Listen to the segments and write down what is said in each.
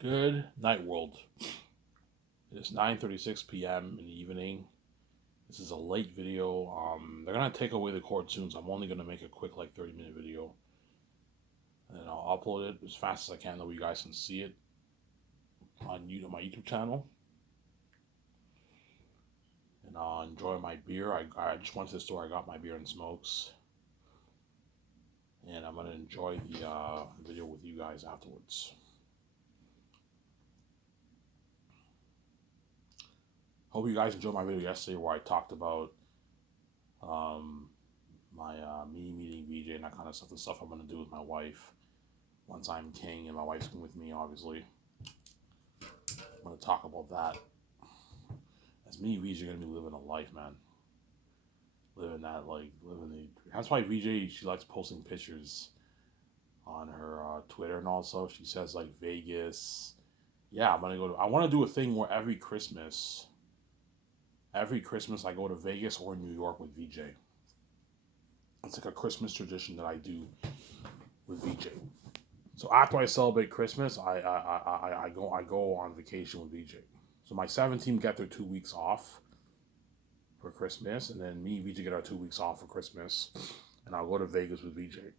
Good night, world. It's 9:36 p.m. in the evening. This is a late video. They're gonna take away the cord soon, so I'm only gonna make a quick 30-minute video, and then I'll upload it as fast as I can, so you guys can see it on YouTube, my YouTube channel, and I'll enjoy my beer. I just went to the store. I got my beer and smokes, and I'm gonna enjoy the video with you guys afterwards. Hope you guys enjoyed my video yesterday where I talked about um, my me meeting VJ and that kind of stuff. The stuff I'm gonna do with my wife once I'm king and my wife's king with me. Obviously, I'm gonna talk about that. As me and VJ are gonna be living a life, man. Living that living the. That's why VJ she likes posting pictures on her Twitter, and also she says Vegas. Yeah, I'm gonna go to. I want to do a thing where every Christmas I go to Vegas or New York with VJ. It's like a Christmas tradition that I do with VJ. So after I celebrate Christmas, I go on vacation with VJ. So my 17 get their 2 weeks off for Christmas, and then me and VJ get our 2 weeks off for Christmas, and I'll go to Vegas with VJ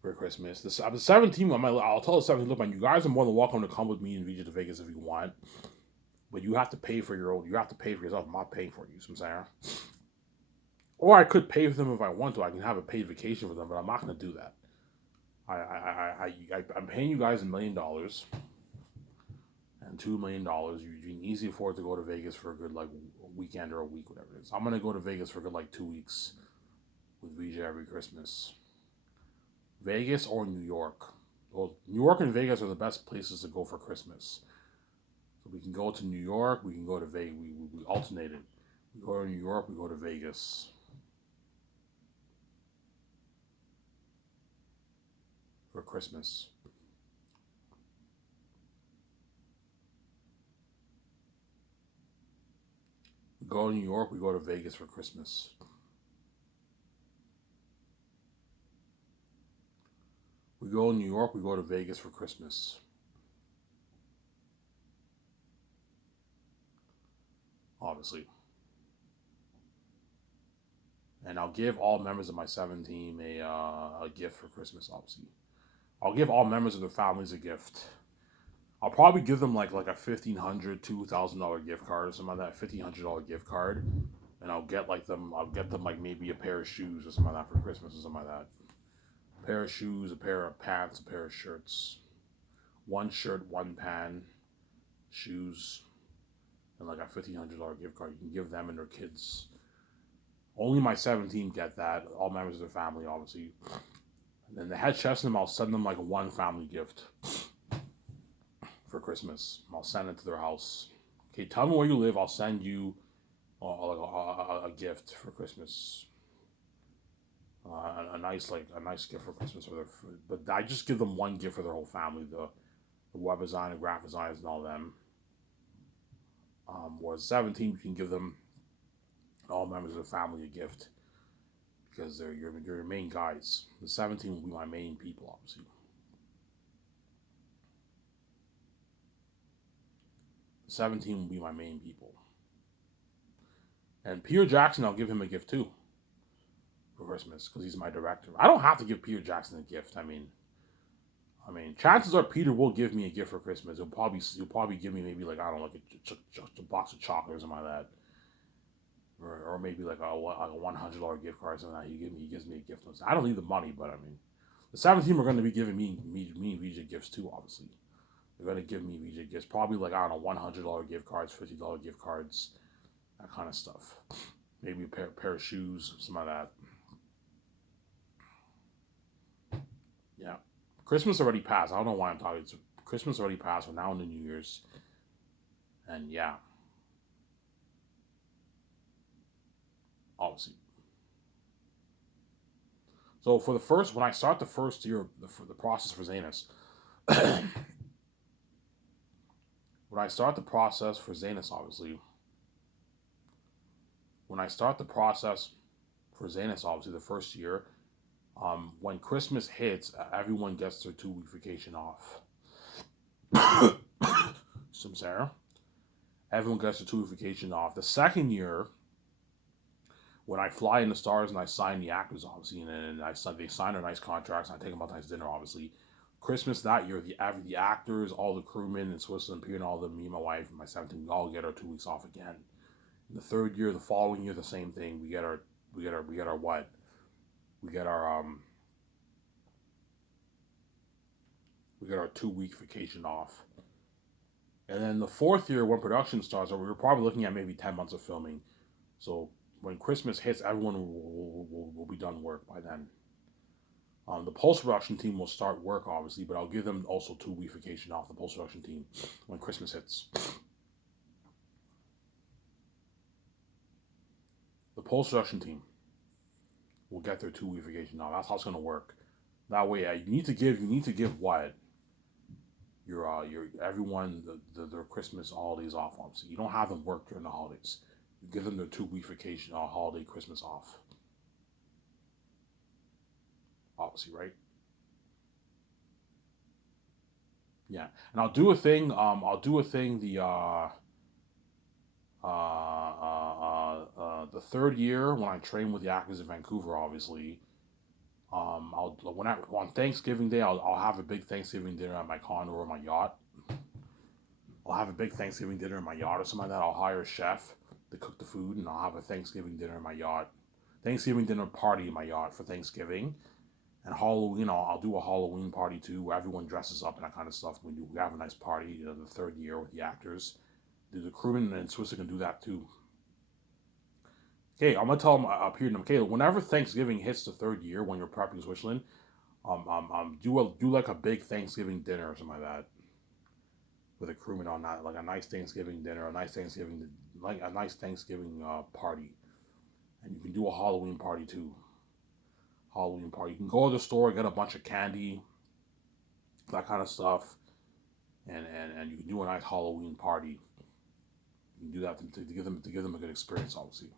for Christmas. The 17, I'll tell the 17, look, man, you guys are more than welcome to come with me and VJ to Vegas if you want, but you have to pay for your own. You have to pay for yourself. I'm not paying for you. So I'm saying. Or I could pay for them if I want to. I can have a paid vacation for them, but I'm not going to do that. I'm paying you guys $1 million and $2 million. You can easily afford to go to Vegas for a good a weekend or a week, whatever it is. I'm gonna go to Vegas for a good 2 weeks with VJ every Christmas. Vegas or New York. Well, New York and Vegas are the best places to go for Christmas. So we can go to New York. We can go to Vegas. We alternate it. We go to New York. We go to Vegas for Christmas. We go to New York. We go to Vegas for Christmas. We go to New York. We go to Vegas for Christmas. Obviously. And I'll give all members of my 7 team a gift for Christmas, obviously. I'll give all members of their families a gift. I'll probably give them like a $1,500, $2,000 gift card or something like that, $1,500 gift card, and I'll get them like maybe a pair of shoes or something like that for Christmas or something like that. A pair of shoes, a pair of pants, a pair of shirts, one shirt, one pant, shoes, and like a $1,500 gift card. You can give them and their kids. Only my 17 get that. All members of their family, obviously. And then the head chefs and them, I'll send them like one family gift for Christmas. I'll send it to their house. Okay, tell me where you live. I'll send you a gift for Christmas. A nice gift for Christmas for their food. But I just give them one gift for their whole family. The web design, the graphic designers, and all them. Whereas 17, you can give them all members of the family a gift because they're your main guys. The 17 will be my main people, obviously. The 17 will be my main people. And Peter Jackson, I'll give him a gift too for Christmas because he's my director. I don't have to give Peter Jackson a gift. I mean, chances are Peter will give me a gift for Christmas. He'll probably give me maybe I don't know a box of chocolate or something like that, or maybe like a $100 gift card or something like that. He gives me a gift. I don't need the money, but I mean, the 17 are going to be giving me and VJ gifts too. Obviously, they're going to give me VJ gifts. Probably I don't know $100 gift cards, $50 gift cards, that kind of stuff. Maybe a pair of shoes, something like that. Yeah. Christmas already passed. I don't know why I'm talking. Christmas already passed. We're now in the New Year's. And yeah, obviously. So when I start the first year, the process for Zanus, when I start the process for Zanus, obviously, when I start the process for Zanus, obviously, the first year, When Christmas hits, everyone gets their 2 week vacation off. Some Sarah. Everyone gets their 2 week vacation off. The second year, when I fly in the stars and I sign the actors, obviously, and then they sign their nice contracts, and I take them out to nice dinner, obviously. Christmas that year, the actors, all the crewmen in Switzerland, Pierre and all of them, me, my wife, and my 17, we all get our 2 weeks off again. In the third year, the following year, the same thing. We get our what? We get our 2 week vacation off. And then the fourth year, when production starts, we were probably looking at maybe 10 months of filming. So when Christmas hits, everyone will be done work by then. The post production team will start work, obviously, but I'll give them also 2 week vacation off, the post production team, when Christmas hits. The post production team will get their 2 week vacation off. That's how it's gonna work. That way, you need to give what your everyone their Christmas holidays off. Obviously, you don't have them work during the holidays. You give them their 2 week vacation, holiday Christmas off. Obviously, right? Yeah, and I'll do a thing. I'll do a thing. The third year when I train with the actors in Vancouver, obviously. I'll when I on Thanksgiving Day, I'll have a big Thanksgiving dinner at my condo or my yacht. I'll have a big Thanksgiving dinner in my yacht or something like that. I'll hire a chef to cook the food, and I'll have a Thanksgiving dinner in my yacht. Thanksgiving dinner party in my yacht for Thanksgiving. And Halloween, I'll do a Halloween party too, where everyone dresses up and that kind of stuff. We have a nice party the third year with the actors. The crewmen in Switzerland can do that too. Okay, I'm gonna tell them up here, okay, whenever Thanksgiving hits the third year, when you're prepping Switzerland, do like a big Thanksgiving dinner or something like that with a crewman on that, like a nice Thanksgiving dinner, a nice Thanksgiving party, and you can do a Halloween party too. Halloween party. You can go to the store, get a bunch of candy, that kind of stuff, and you can do a nice Halloween party. You can do that to give them a good experience, obviously.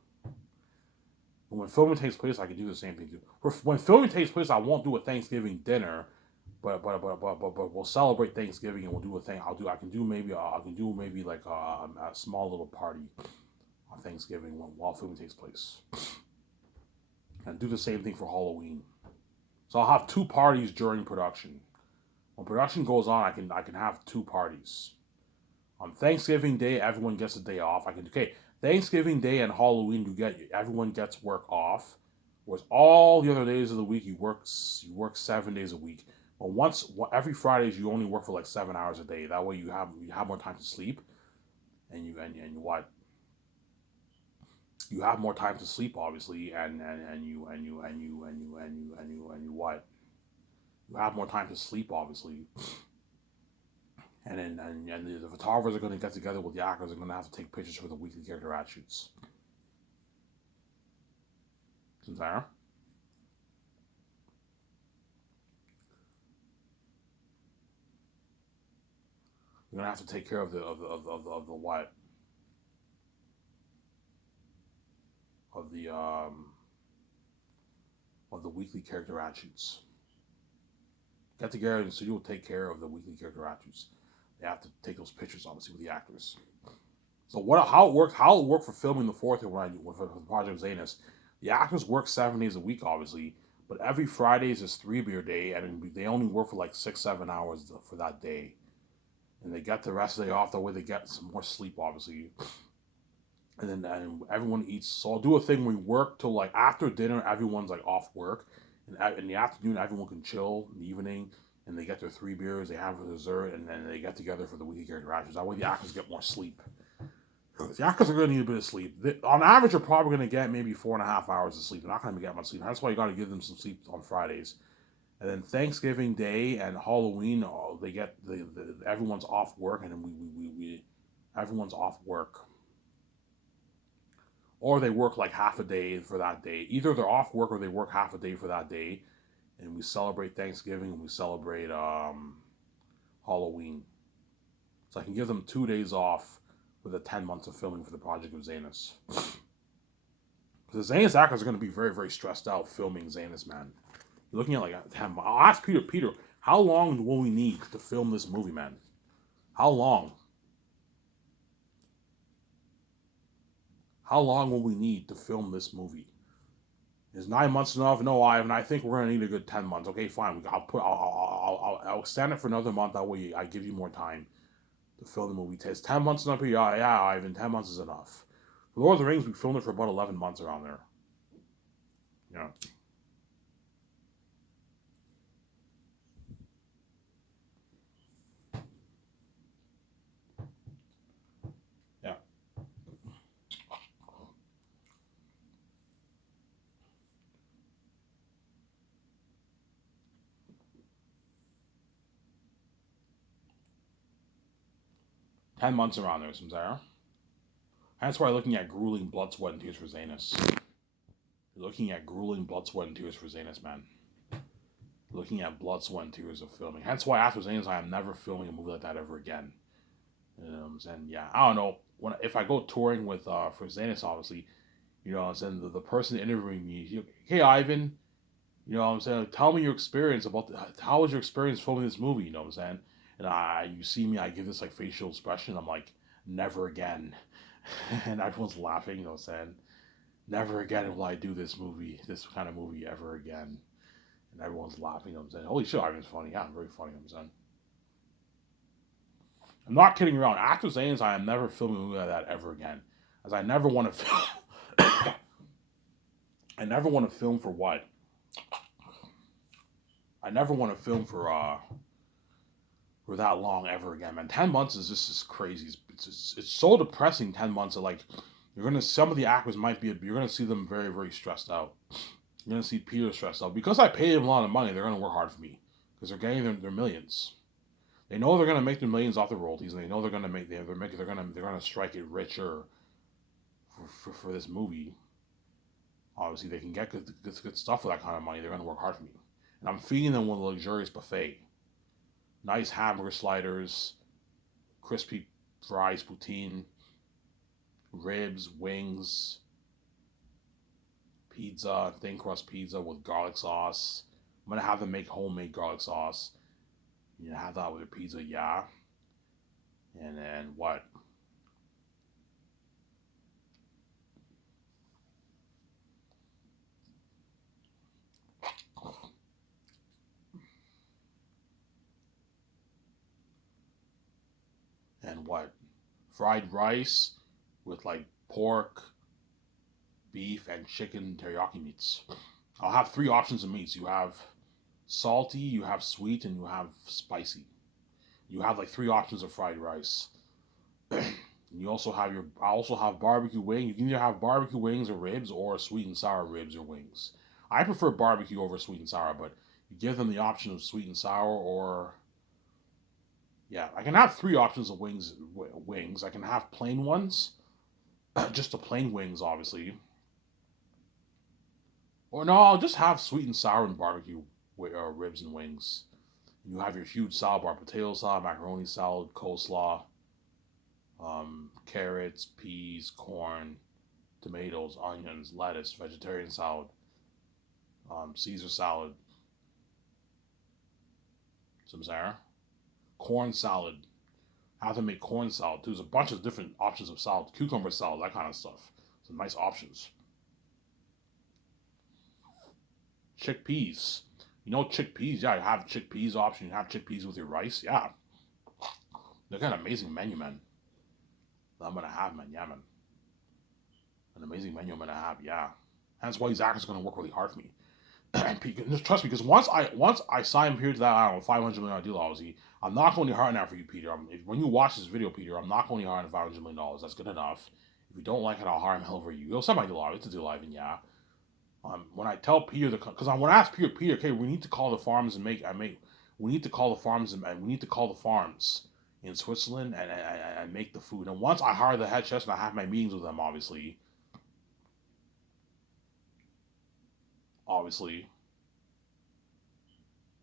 And when filming takes place, I can do the same thing too. When filming takes place, I won't do a Thanksgiving dinner, but we'll celebrate Thanksgiving and we'll do a thing. I can do maybe like a small little party on Thanksgiving while filming takes place, and do the same thing for Halloween. So I'll have two parties during production. When production goes on, I can have two parties. On Thanksgiving Day, everyone gets a day off. Thanksgiving Day and Halloween, everyone gets work off. Whereas all the other days of the week, you work 7 days a week. But every Fridays, you only work for like 7 hours a day. That way, you have more time to sleep, and you have more time to sleep, obviously, and you what you have more time to sleep, obviously, and the photographers are going to get together with the actors. Are going to have to take pictures for the weekly character attributes. Sincere? You're gonna have to take care of the what of the weekly character attributes. Get together and so you'll take care of the weekly character attributes. They have to take those pictures, obviously, with the actors. So how it worked for filming the fourth year when I do for the Project Zanus, the actors work 7 days a week, obviously, but every Fridays is 3 beer day, and they only work for like 6-7 hours for that day, and they get the rest of the day off. That way, they get some more sleep, obviously, and everyone eats. So I'll do a thing where we work till like after dinner, everyone's like off work, and in the afternoon, everyone can chill in the evening. And they get their 3 beers, they have a dessert, and then they get together for the weekly character actors. That way, the actors get more sleep. The actors are going to need a bit of sleep. On average, you're probably going to get maybe 4.5 hours of sleep. They're not going to get much sleep. That's why you got to give them some sleep on Fridays. And then Thanksgiving Day and Halloween, they get everyone's off work, and then we everyone's off work, or they work like half a day for that day. Either they're off work or they work half a day for that day, and we celebrate Thanksgiving and we celebrate Halloween. So I can give them 2 days off for the 10 months of filming for the Project of Zanus. Because the Zanus actors are going to be very, very stressed out filming Zanus, man. You're looking at like 10. I'll ask Peter. Peter, how long will we need to film this movie, man? How long? How long will we need to film this movie? Is 9 months enough? No, I think we're gonna need a good 10 months. Okay, fine. I'll extend it for another month. That way, I give you more time to film the movie. Is 10 months enough? Yeah, yeah, Ivan. 10 months is enough. For Lord of the Rings, we filmed it for about 11 months around there. Yeah, yeah. 10 months around there, Samsara. That's why looking at grueling blood, sweat, and tears for Zanus. You're looking at grueling blood, sweat, and tears for Zanus, man. Looking at blood, sweat, and tears of filming. That's why after Zanus, I am never filming a movie like that ever again. And yeah, I don't know. If I go touring with for Zanus, obviously, I'm saying the person interviewing me, hey Ivan, I'm saying, tell me your experience about how was your experience filming this movie, you know what I'm saying? And you see me, I give this like facial expression, I'm like, never again. And everyone's laughing, you know what I'm saying? Never again will I do this kind of movie ever again. And everyone's laughing, you know what I'm saying? Holy shit, Ivan's funny. Yeah, I'm very funny, you know what I'm saying? I'm not kidding around. After Zane's, I am never filming a movie like that ever again. As I never want to film. I never want to film for what? I never want to film for that long ever again, man. 10 months is just as crazy. It's so depressing. 10 months of like some of the actors might be you're gonna see them very very stressed out. You're gonna see Peter stressed out because I paid them a lot of money. They're gonna work hard for me because they're getting their millions. They know they're gonna make their millions off the royalties, and they know they're gonna strike it richer for this movie. Obviously, they can get good stuff for that kind of money. They're gonna work hard for me, and I'm feeding them with a luxurious buffet, nice hamburger sliders, crispy fries, poutine, ribs, wings, pizza, thin crust pizza with garlic sauce. I'm gonna have them make homemade garlic sauce. Have that with your pizza, yeah. And then what? And what? Fried rice with like pork, beef, and chicken teriyaki meats. I'll have three options of meats. You have salty, you have sweet, and you have spicy. You have like three options of fried rice. And you also have I also have barbecue wing. You can either have barbecue wings or ribs, or sweet and sour ribs or wings. I prefer barbecue over sweet and sour, but you give them the option of sweet and sour, or yeah, I can have three options of wings. Wings. I can have plain ones, just the plain wings, obviously. Or no, I'll just have sweet and sour and barbecue ribs and wings. You have your huge salad bar: potato salad, macaroni salad, coleslaw, carrots, peas, corn, tomatoes, onions, lettuce, vegetarian salad, Caesar salad, some Sarah, corn salad. How to make corn salad too. There's a bunch of different options of salad, cucumber salad, that kind of stuff. Some nice options. Chickpeas. Chickpeas. Yeah, you have chickpeas option. You have chickpeas with your rice. Yeah, they're got an amazing menu, man. That I'm gonna have, man. Yeah, man. An amazing menu I'm gonna have. Yeah. That's why these actors are gonna work really hard for me. Just trust me, because once I sign Peter to that, I don't know, $500 million deal, obviously, I'm not going to hard now for you, Peter. When you watch this video, Peter, I'm not going to hard $500 million. That's good enough. If you don't like it, I'll hire him hell for you. You'll sign my deal, it's a deal, Ivan. Yeah. When I tell Peter because I want to ask Peter, okay, we need to call the farms and we need to call the farms and we need to call the farms in Switzerland and make the food. And once I hire the head chefs and I have my meetings with them, obviously,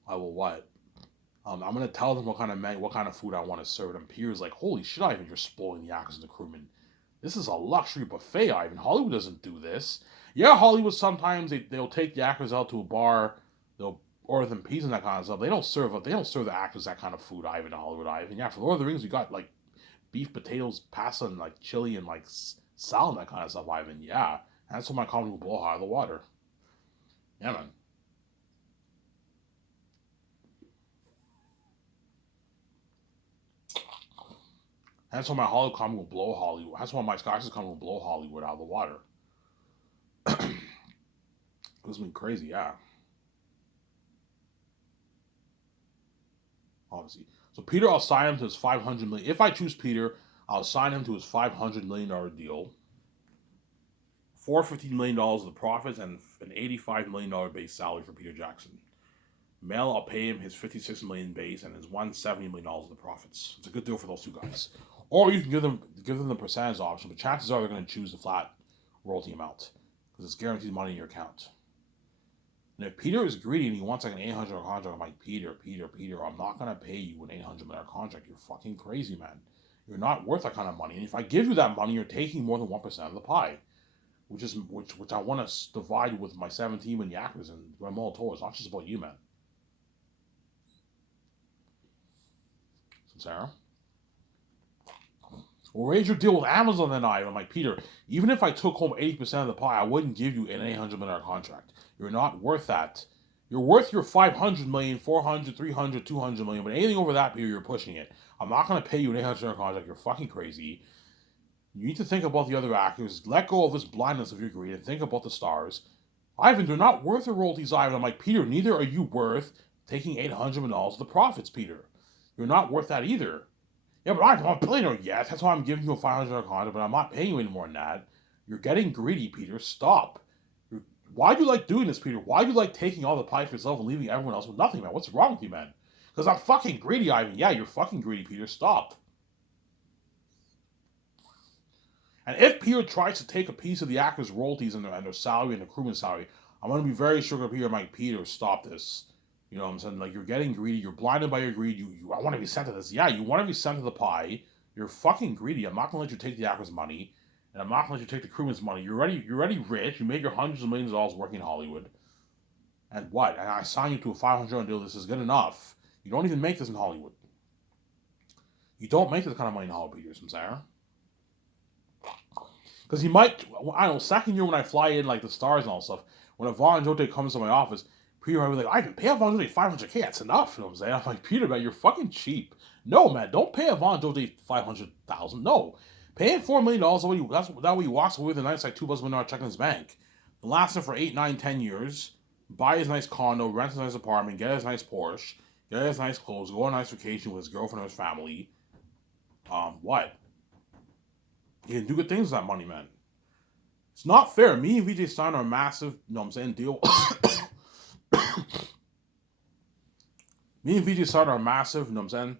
I will what? I'm gonna tell them what kind of food I want to serve them. Peter's like, holy shit, Ivan, you're spoiling the actors and the crewmen. This is a luxury buffet, Ivan. Hollywood doesn't do this. Yeah, Hollywood sometimes they'll take the actors out to a bar they'll order them pizza and that kind of stuff. They don't serve the actors that kind of food, Ivan, in Hollywood, Ivan. Yeah, for Lord of the Rings, we got like beef, potatoes, pasta, and like chili and like salad and that kind of stuff, Ivan. Yeah, that's what my comedy will blow out of the water. Yeah, man. That's why my Hollywood comedy will blow Hollywood. That's why my Scottish comedy will blow Hollywood out of the water. It's been crazy, yeah. Obviously. So Peter, I'll sign him to his 500 million. If I choose Peter, I'll sign him to his $500 million deal. $450 million of the profits and an $85 million base salary for Peter Jackson. Mel, I'll pay him his 56 million base and his $170 million of the profits. It's a good deal for those two guys. Or you can give them the percentage option, but chances are they're going to choose the flat royalty amount because it's guaranteed money in your account. And if Peter is greedy and he wants like an $800 contract, I'm like, Peter, I'm not going to pay you an $800 contract. You're fucking crazy, man. You're not worth that kind of money. And if I give you that money, you're taking more than 1% of the pie, which I want to divide with my 17 and Yakkers and Ramon Toro. It's not just about you, man. Sarah? We'll raise your deal with Amazon then, I'm like, Peter, even if I took home 80% of the pie, I wouldn't give you an $800 contract. You're not worth that. You're worth your 500 million, 400, 300, 200 million, but anything over that, Peter, you're pushing it. I'm not going to pay you an $800 contract. You're fucking crazy. You need to think about the other actors. Let go of this blindness of your greed and think about the stars. Ivan, they're not worth the royalties, Ivan. I'm like, Peter, neither are you worth taking $800 million of the profits, Peter. You're not worth that either. Yeah, but I'm not a billionaire yet. That's why I'm giving you a $500 contract, but I'm not paying you any more than that. You're getting greedy, Peter. Stop. Why do you like doing this, Peter? Why do you like taking all the pie for yourself and leaving everyone else with nothing, man? What's wrong with you, man? Because I'm fucking greedy, Ivan. Yeah, you're fucking greedy, Peter. Stop. And if Peter tries to take a piece of the actors' royalties and their salary and the crewman's salary, I'm going to be very strict up here. I'm like, Peter, stop this. You know what I'm saying? Like, you're getting greedy. You're blinded by your greed. I want to be sent to this. Yeah, you want to be sent to the pie. You're fucking greedy. I'm not going to let you take the actors' money. And I'm not going to let you take the crewman's money. You're already rich. You made your hundreds of millions of dollars working in Hollywood. And what? And I sign you to a $500 deal. This is good enough. You don't even make this in Hollywood. You don't make this kind of money in Hollywood, Peter Samsara. Because he might, I don't know, second year when I fly in, like, the stars and all stuff, when Yvonne Jote comes to my office, Peter might be like, I can pay Yvonne Jote $500K, that's enough, you know what I'm saying? I'm like, Peter, man, you're fucking cheap. No, man, don't pay Yvonne Jote $500,000, no. Pay him $4 million, that way he walks away with a nice, like, $2 million check in his bank. Last him for 8, 9, 10 years, buy his nice condo, rent his nice apartment, get his nice Porsche, get his nice clothes, go on a nice vacation with his girlfriend or his family. What? You can do good things with that money, man. It's not fair. Me and VJ signed our massive, you know what I'm saying, deal. Me and VJ signed our massive, you know what I'm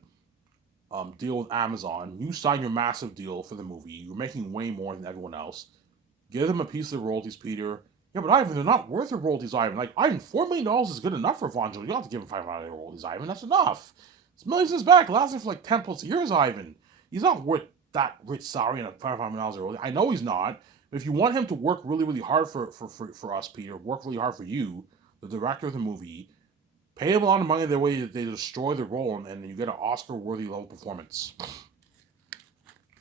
saying, deal with Amazon. You signed your massive deal for the movie. You're making way more than everyone else. Give them a piece of the royalties, Peter. Yeah, but Ivan, they're not worth the royalties, Ivan. Like, Ivan, $4 million is good enough for Von Joe. You don't have to give him $500 royalties, Ivan. That's enough. It's millions in his back. Lasted for like 10 plus years, Ivan. He's not worth that rich salary and a $500 million royalty. I know he's not. But if you want him to work really, really hard for us, Peter, work really hard for you, the director of the movie, pay him a lot of money the way they destroy the role, and then you get an Oscar-worthy level performance.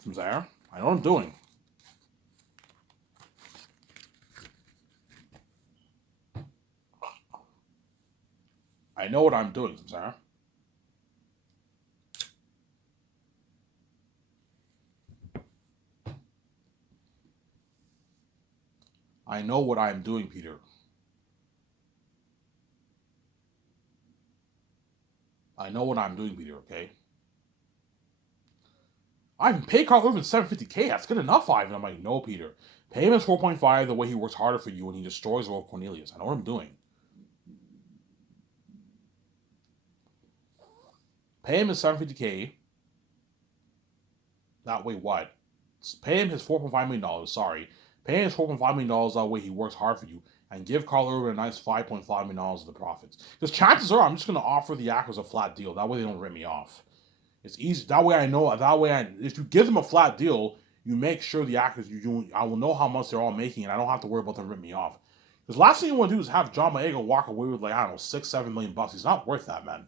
From there, I know what I'm doing. I know what I'm doing, Sarah. I know what I'm doing, Peter. I know what I'm doing, Peter, okay? Ivan, pay Carl Urban $750K. That's good enough, Ivan. I'm like, no, Peter. Pay him his 4.5 the way he works harder for you and he destroys Lord Cornelius. I know what I'm doing. Pay him his $750K. That way, what? Pay him his $4.5 million. Sorry. Pay him his $4.5 million that way he works hard for you. And give Carl Urban a nice $5.5 million of the profits. Because chances are I'm just going to offer the actors a flat deal. That way they don't rip me off. It's easy. That way I know. If you give them a flat deal, you make sure the actors I will know how much they're all making, and I don't have to worry about them ripping me off. Because last thing you want to do is have John Boyega walk away with, like, I don't know, $6-7 million. He's not worth that, man.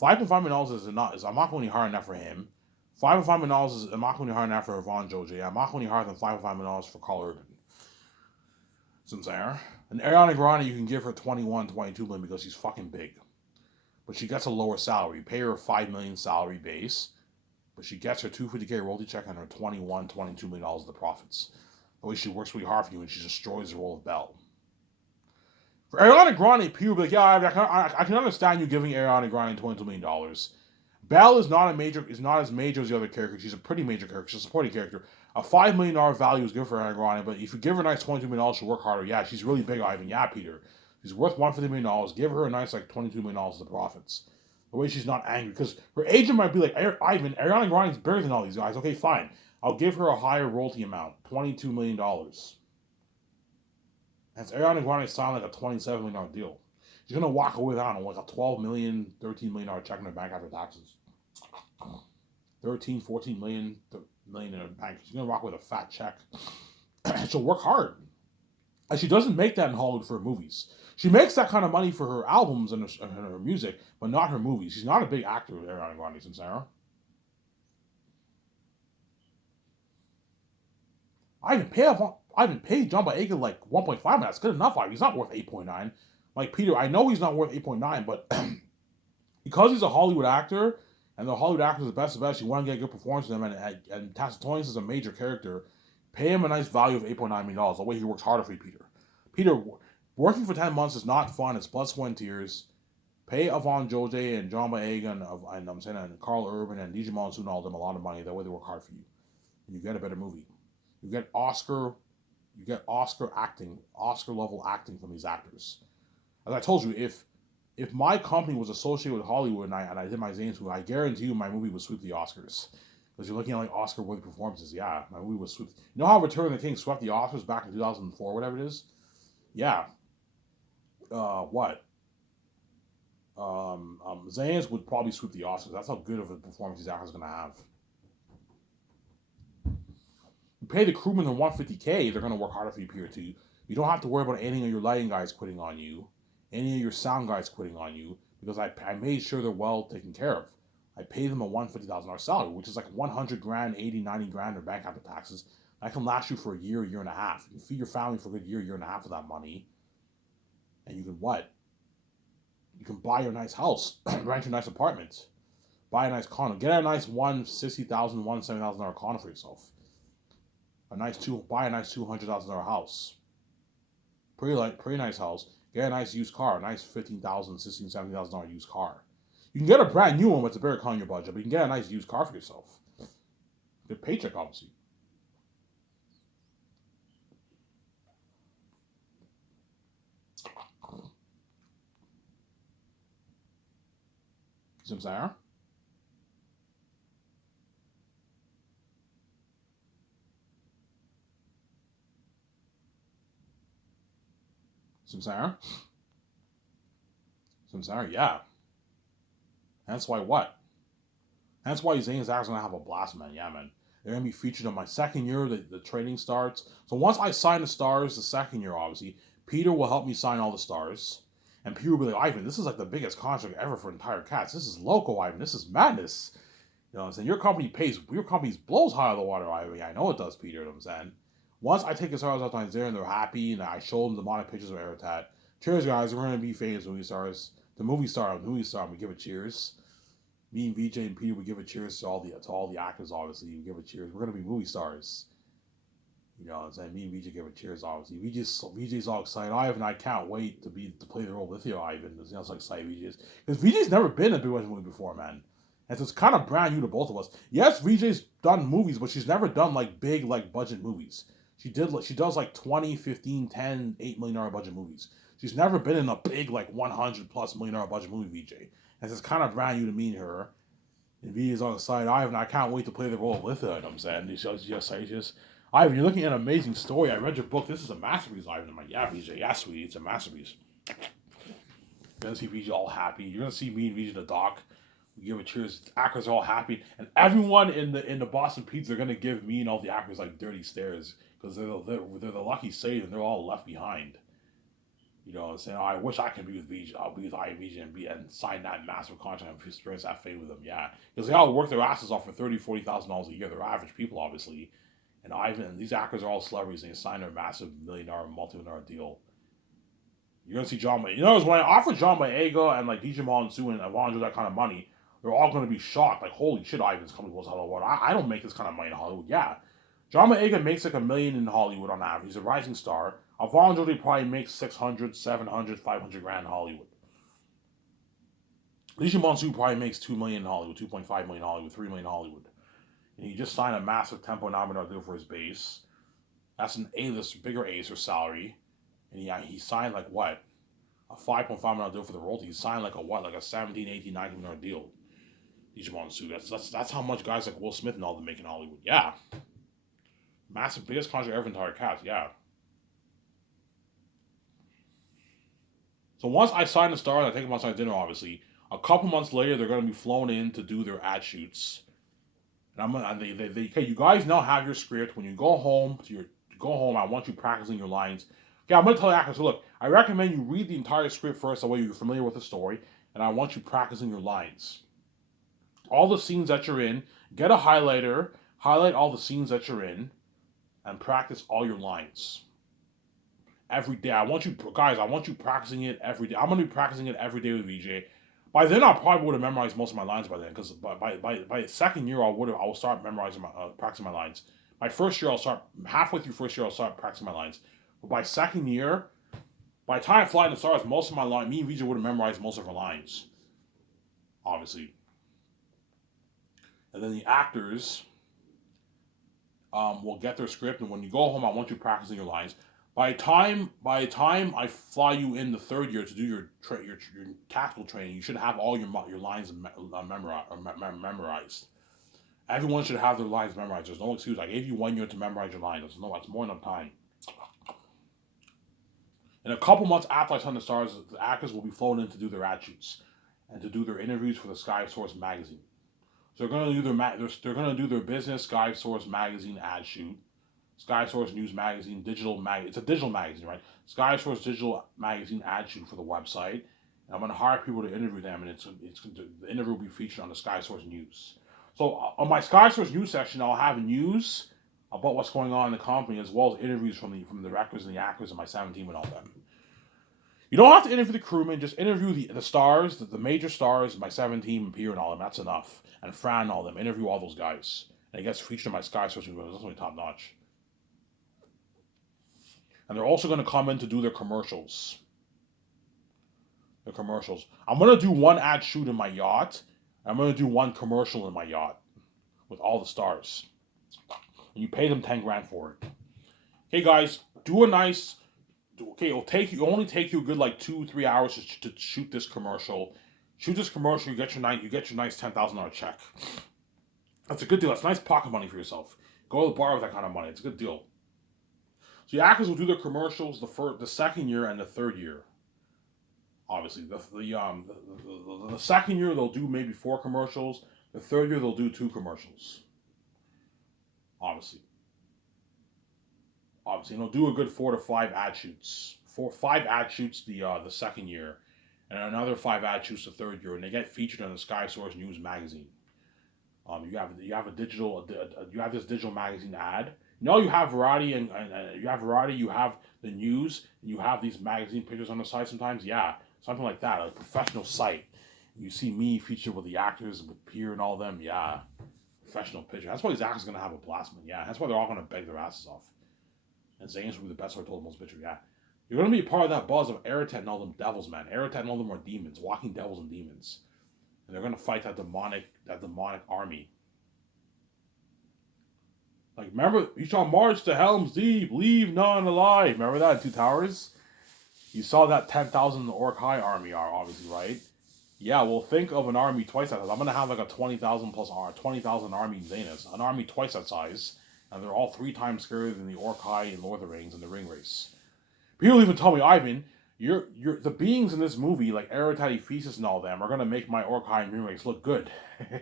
$5.5 million is I'm not going any higher than that for him. $5.5 million is I'm not going any higher than that for Yvonne Joj. I'm not going any higher than $5.5 million for Carl Urban. Sincere. And Ariana Grande, you can give her 21, 22 million because she's fucking big. But she gets a lower salary. You pay her a $5 million salary base, but she gets her $250K royalty check and her $21, $22 million of the profits. The way she works really hard for you and she destroys the role of Belle. For Ariana Grande, people will be like, yeah, I can understand you giving Ariana Grande $22 million. Belle is not as major as the other characters. She's a pretty major character. She's a supporting character. A $5 million value is good for Ariana Grande, but if you give her a nice $22 million, she'll work harder. Yeah, she's really big, Ivan. Yeah, Peter. She's worth $150 million. Give her a nice, like, $22 million of the profits. The way she's not angry. Because her agent might be like, Ivan, Ariana Grande's bigger than all these guys. Okay, fine. I'll give her a higher royalty amount. $22 million. That's Ariana Grande signed like a $27 million deal. She's going to walk away with, I don't know, like a $12 million, $13 million check in her bank after taxes. 13, 14 million in her bank. She's going to walk with a fat check. She'll work hard. And she doesn't make that in Hollywood for her movies. She makes that kind of money for her albums and her music, but not her movies. She's not a big actor, Ariana Grande, Sincera. I even paid John Boyega like 1.5 million. That's good enough. He's not worth 8.9. Like Peter, I know he's not worth 8.9, but because he's a Hollywood actor, and the Hollywood actor is the best of the best, you want to get a good performance from him, and Tacitus is a major character, pay him a nice value of $8.9 million. The way he works harder for you, Peter. Peter, working for 10 months is not fun. It's blood, sweat, and tears. Pay Yvonne Joj and John Boyega and Carl Urban and DJ Monsoon, all of them, a lot of money. That way they work hard for you. And you get a better movie. You get Oscar acting, Oscar level acting from these actors. As I told you, if my company was associated with Hollywood and I did my Zane's movie, I guarantee you my movie would sweep the Oscars. Because you're looking at like Oscar worthy performances. Yeah, my movie would sweep. You know how Return of the King swept the Oscars back in 2004, whatever it is? Yeah. What? Zane's would probably sweep the Oscars. That's how good of a performance these actors are going to have. You pay the crewmen the $150K, they're going to work harder for you, Peter, too. You don't have to worry about any of your lighting guys quitting on you, any of your sound guys quitting on you, because I made sure they're well taken care of. I pay them a $150,000 salary, which is like 100 grand, 80, 90 grand in bank after taxes. That can last you for a year and a half. You can feed your family for a good year and a half with that money. And you can what? You can buy your nice house, rent your nice apartment, buy a nice condo, get a nice $160,000, $170,000 condo for yourself. Buy a nice $200,000 house. Pretty nice house. Get a nice used car, a nice $15,000, $16,000, $17,000 used car. You can get a brand new one, but it's a bigger car in your budget. But you can get a nice used car for yourself. Good paycheck, obviously. See what I'm saying? Samsara, yeah. That's why what? That's why Zane's actually gonna have a blast, man. Yeah, man. They're gonna be featured on my second year. The training starts. So once I sign the stars, the second year, obviously, Peter will help me sign all the stars. And Peter will be like, Ivan, this is like the biggest contract ever for entire cats. This is loco, Ivan. This is madness. You know what I'm saying? Your company blows high out of the water, Ivan. Yeah, I know it does, Peter. You know what I'm saying? Once I take the stars out there and they're happy, and I show them the modern pictures of Aerotat. Cheers, guys. We're gonna be famous movie stars. The movie star, we give it cheers. Me and VJ and Peter, we give a cheers to all the actors. Obviously, we give a cheers. We're gonna be movie stars. You know what I'm saying? Me and VJ give a cheers. Obviously, VJ's all excited. Ivan, I can't wait to play the role with you, Ivan. You know, it's like excited VJ is because VJ's never been in a big budget movie before, man. And so it's kind of brand new to both of us. Yes, VJ's done movies, but she's never done like big like budget movies. She does like 20, 15, 10, $8 million budget movies. She's never been in a big like $100+ million budget movie, VJ. And it's kind of brand new to me and her. And VJ's on the side, Ivan, I can't wait to play the role with her. You know what I'm saying? Ivan, you're looking at an amazing story. I read your book. This is a masterpiece, Ivan. I'm like, yeah, VJ, yeah, sweetie, it's a masterpiece. You're going to see VJ all happy. You're going to see me and VJ in the dock. We give a cheers. The actors are all happy. And everyone in the Boston Pizza are going to give me and all the actors like dirty stares. Because they're the lucky saved and they're all left behind. You know, saying, oh, I wish I could be with VJ. I'll be with IVJ and sign that massive contract and experience that fame with them. Yeah, because they all work their asses off for $30,000-$40,000 a year. They're average people, obviously. And Ivan, and these actors are all celebrities. And they sign a massive million-dollar, multi-million-dollar deal. You're gonna see John. You know, when I offered John Boyega and like DJ Mahal and Sue and Avondra that kind of money, they're all gonna be shocked. Like, holy shit, Ivan's coming to Hollywood. I don't make this kind of money in Hollywood. Yeah, John Boyega makes like $1 million in Hollywood on average. He's a rising star. Avondra probably makes 600, 700, 500 grand in Hollywood. Alicia Monsu probably makes $2 million in Hollywood, 2.5 million in Hollywood, 3 million in Hollywood. And he just signed a massive $10.9 million deal for his base. That's an A-list, bigger A-list salary. And he signed like what? A $5.5 million deal for the royalty. He signed like a what? Like a 17, 18, 19 million deal. Alicia Monsu. That's how much guys like Will Smith and all them make in Hollywood. Yeah. Massive, biggest contract ever in entire cast. Yeah. So once I sign the stars, I take them outside dinner, obviously. A couple months later, they're going to be flown in to do their ad shoots. And okay, you guys now have your script. When you go home, I want you practicing your lines. Okay, I'm going to tell the actors, so look, I recommend you read the entire script first, that way you're familiar with the story, and I want you practicing your lines. All the scenes that you're in, get a highlighter, highlight all the scenes that you're in, and practice all your lines. Every day. I want you practicing it every day. I'm going to be practicing it every day with VJ. By then, I probably would have memorized most of my lines by then, because by the second year, I will start memorizing practicing my lines. My first year, halfway through first year, I'll start practicing my lines. But by second year, by the time I fly in the stars, most of my lines, me and VJ would have memorized most of our lines, obviously. And then the actors will get their script, and when you go home, I want you practicing your lines. By the time I fly you in the third year to do your tactical training, you should have all your lines memorized. Everyone should have their lines memorized. There's no excuse. I gave you 1 year to memorize your lines. That's more than enough time. In a couple months after I sign the stars, the actors will be flown in to do their ad shoots and to do their interviews for the Sky Source magazine. So they're going to do their business Sky Source magazine ad shoot. Sky Source News Magazine, it's a digital magazine, right? Sky Source digital magazine ad shoot for the website. And I'm going to hire people to interview them, and the interview will be featured on the Sky Source News. So on my Sky Source News section, I'll have news about what's going on in the company, as well as interviews from the directors and the actors and my 17 and all them. You don't have to interview the crewmen, just interview the stars, the major stars, my 17 and Pierre and all them. That's enough. And Fran and all them. Interview all those guys. And it gets featured in my Sky Source News. That's only top notch. And they're also going to come in to do their commercials. I'm going to do one ad shoot in my yacht. I'm going to do one commercial in my yacht with all the stars. And you pay them 10 grand for it. Okay, guys, it'll only take you a good like 2-3 hours to shoot this commercial. Shoot this commercial, you get your nice $10,000 check. That's a good deal. That's nice pocket money for yourself. Go to the bar with that kind of money. It's a good deal. So the actors will do their commercials the second year and the third year. Obviously, the second year they'll do maybe 4 commercials. The third year they'll do 2 commercials. Obviously, they'll do a good 4 to 5 ad shoots. 5 ad shoots the second year, and another 5 ad shoots the third year, and they get featured in the Sky Source News magazine. You have this digital magazine ad. You have variety and you have the news, and you have these magazine pictures on the side sometimes. Yeah, something like that, a professional site. You see me featured with the actors, with Pierre and all them. Yeah, professional picture. That's why these actors are going to have a blast, man. Yeah, that's why they're all going to beg their asses off. And Zayn's will be the best I told most picture. Yeah, you're going to be a part of that buzz of Aratet and all them devils, man. Aratet and all them are demons, walking devils and demons. And they're going to fight that demonic army. Like, remember, you shall march to Helm's Deep, leave none alive. Remember that in Two Towers? You saw that 10,000 Orc High army, obviously, right? Yeah, well, think of an army twice that size. I'm going to have like a 20,000 army in Zanus. An army twice that size. And they're all 3 times scarier than the Orc High and Lord of the Rings and the Ring Race. People even tell me, Ivan, the beings in this movie, like Aratet, Ephesus and all them, are going to make my Orc High and Ring Race look good.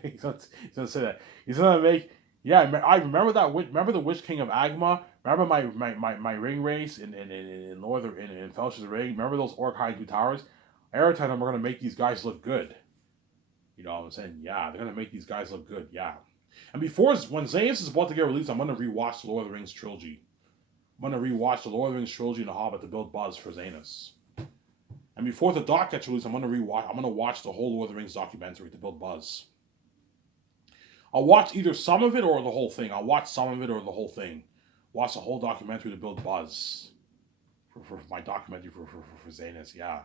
He's going to say that. He's going to make... Yeah, I remember that. Remember the Witch King of Agma? Remember my ring race in Lord of in Fellowship of the Ring? Remember those Orc High 2 towers? Every time we're gonna make these guys look good. You know what I'm saying? Yeah, they're gonna make these guys look good. Yeah. And when Zanus is about to get released, I'm gonna rewatch the Lord of the Rings trilogy. I'm gonna rewatch the Lord of the Rings trilogy and The Hobbit to build buzz for Zanus. And before the doc gets released, I'm gonna watch the whole Lord of the Rings documentary to build buzz. I'll watch either some of it or the whole thing. I'll watch some of it or the whole thing. Watch the whole documentary to build buzz for my documentary for Zanus. Yeah.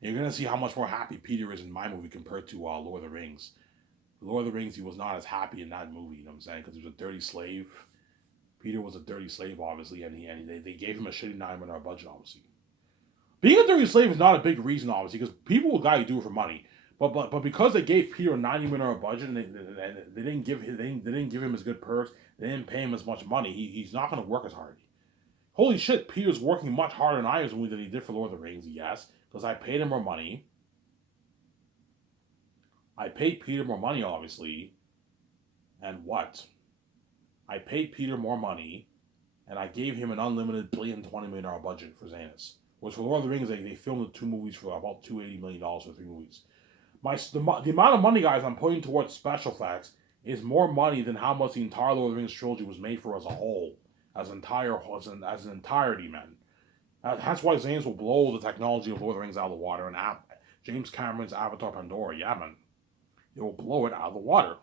And you're gonna see how much more happy Peter is in my movie compared to Lord of the Rings. Lord of the Rings, he was not as happy in that movie. You know what I'm saying? Because he was a dirty slave. Peter was a dirty slave, obviously, and they gave him a shitty $9 million budget, obviously. Being a dirty slave is not a big reason, obviously, because people will guy do it for money. But because they gave Peter a $90 million budget and they didn't give him as good perks, they didn't pay him as much money. He's not going to work as hard. Holy shit, Peter's working much harder in Iron's movie than he did for Lord of the Rings. Yes, because I paid him more money. I paid Peter more money, obviously. And what? I paid Peter more money, and I gave him an unlimited $1,020 million budget for Zanus. Which for Lord of the Rings, they filmed the 2 movies for about $280 million for 3 movies. The amount of money, guys, I'm putting towards special effects is more money than how much the entire Lord of the Rings trilogy was made for as a whole, as an entirety, man. That's why Zanus will blow the technology of Lord of the Rings out of the water, and James Cameron's Avatar Pandora, yeah, man. It will blow it out of the water.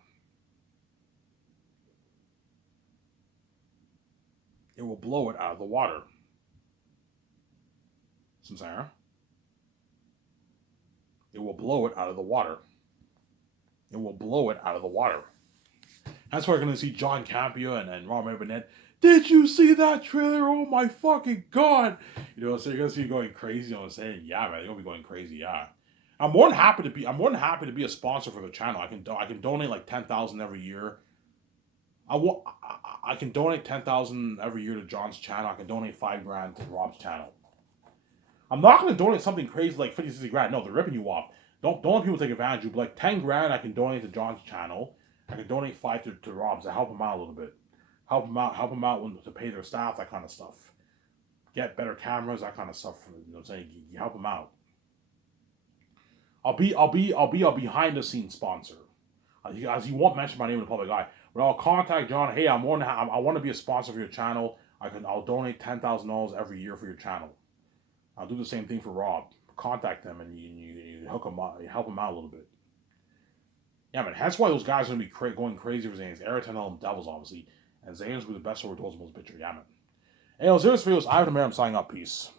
It will blow it out of the water. Samsara. It will blow it out of the water. It will blow it out of the water. That's why we're going to see John Campea and Robert Burnett. Did you see that trailer? Oh my fucking god! You know, so you're gonna see going crazy. You know what I'm saying? Yeah, man, you're gonna be going crazy. Yeah, I'm more than happy to be a sponsor for the channel. I can donate like 10,000 every year. I can donate 10,000 every year to John's channel. I can donate $5,000 to Rob's channel. I'm not gonna donate something crazy like 50, 60 grand. No, they're ripping you off. Don't let people take advantage of you. But like 10 grand, I can donate to John's channel. I can donate 5 to Rob's to help him out a little bit. Help them out to pay their staff, that kind of stuff. Get better cameras, that kind of stuff. You know what I'm saying? You help them out. I'll be a behind the scenes sponsor. As you won't mention my name in the public eye, but I'll contact John. Hey, I want to be a sponsor for your channel. I'll donate $10,000 every year for your channel. I'll do the same thing for Rob. Contact them and you hook them up, you help them out a little bit. Yeah, man. That's why those guys are gonna be going crazy for Zanus. Eric and all them devils, obviously. And Zanus will be the best overdoes most picture. Yeah, man. Hey, those videos. I have the man. I'm signing up. Peace.